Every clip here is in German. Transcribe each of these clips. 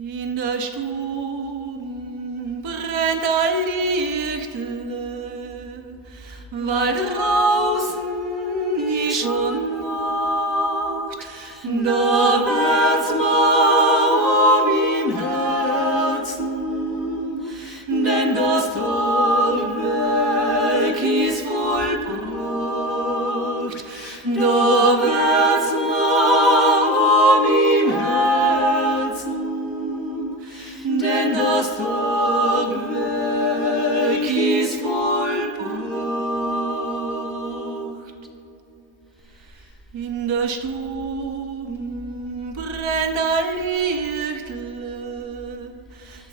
In der Stube brennt ein Lichtle, weil draußen die schon Nacht, da wird's warm im Herzen, denn das Tagwerk ist vollbracht, da wird's warm im Herzen, denn das Tagwerk ist vollbracht. In der Stube brennt ein Lichtle,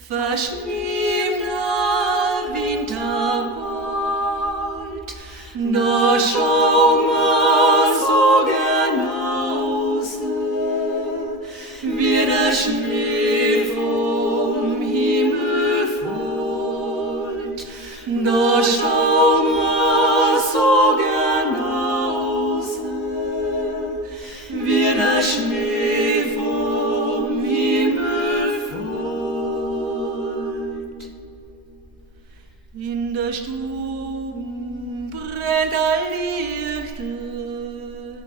verschwimmter Winterwald, da schau ma so gern außen, wie der Schnee vom Himmel fällt, da schau ma so gern außen, wie der Schnee vom Himmel fällt. In der Stube brennt ein Lichtle,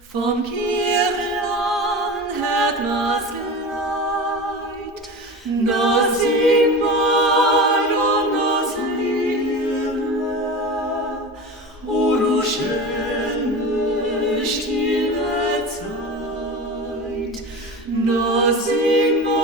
vom Kirchlein hört man's Leid, da singt man um das Liedle, o du schöne, stille Zeit, da singt man